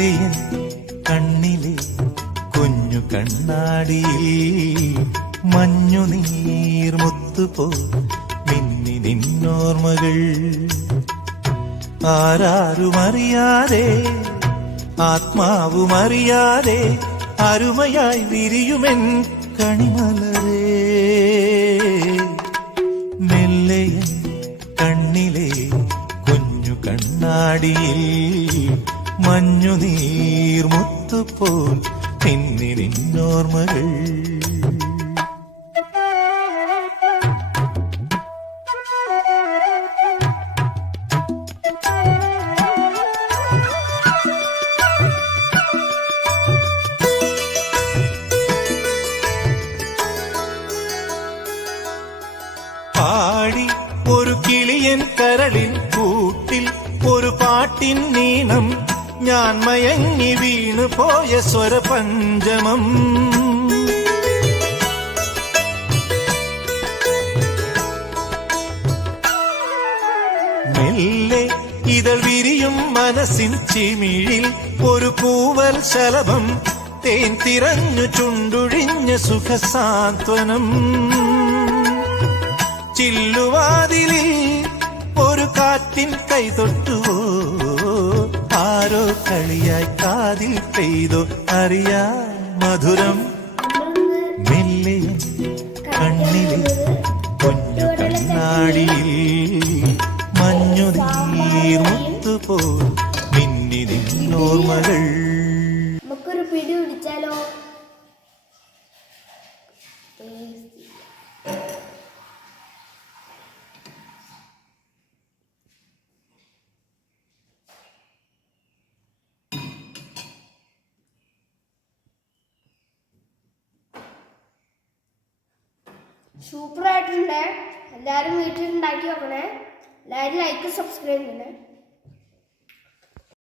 മെല്ലെയൻ കണ്ണിലെ കുഞ്ഞു കണ്ണാടിയിൽ മഞ്ഞു നീർമുത്തുപോ മിന്നി നിന്നോർമ്മകൾ ആരാരുമറിയാതെ ആത്മാവുമറിയാതെ അരുമയായി വിരിയുമെൻ കണിമലരേ. മെല്ലെയൻ കണ്ണിലെ കുഞ്ഞു കണ്ണാടിയിൽ മഞ്ഞു നീർമുത്തുപോൽ മിന്നി നിന്നോർമ്മകൾ. പാടി ഒരു കിളിയൻ കരളിൻ കൂട്ടിൽ ഒരു പാട്ടിൻ നീണം ഞാൻ മയങ്ങി വീണു പോയ സ്വരപഞ്ചമം. മെല്ലെ ഇതൾ വിരിയും മനസ്സിൻ ചിമിഴിൽ ഒരു പൂവൽ ശലഭം തേൻ തിരഞ്ഞു ചുണ്ടൊഴിഞ്ഞ സുഖസാന്ത്വനം. ചില്ലുവാതിലിൽ ഒരു കാറ്റിൻ കൈതൊട്ടുവോ ആരോ കളിയായി കാതിൽ പെയ്തോ അറിയാ മധുരം. മെല്ലെയൻ കണ്ണിലെ കുഞ്ഞു കണ്ണാടിയിൽ മഞ്ഞു നീർമുത്തുപോ മിന്നി നിന്നോർമ്മകൾ. നമുക്കൊരു പിടി പിടിച്ചാലോ? സൂപ്പറായിട്ടുണ്ട്. എല്ലാവരും വീട്ടിൽ ഉണ്ടാക്കി നോക്കണേ. എല്ലാവരും ലൈക്ക് സബ്സ്ക്രൈബ് ചെയ്യണേ.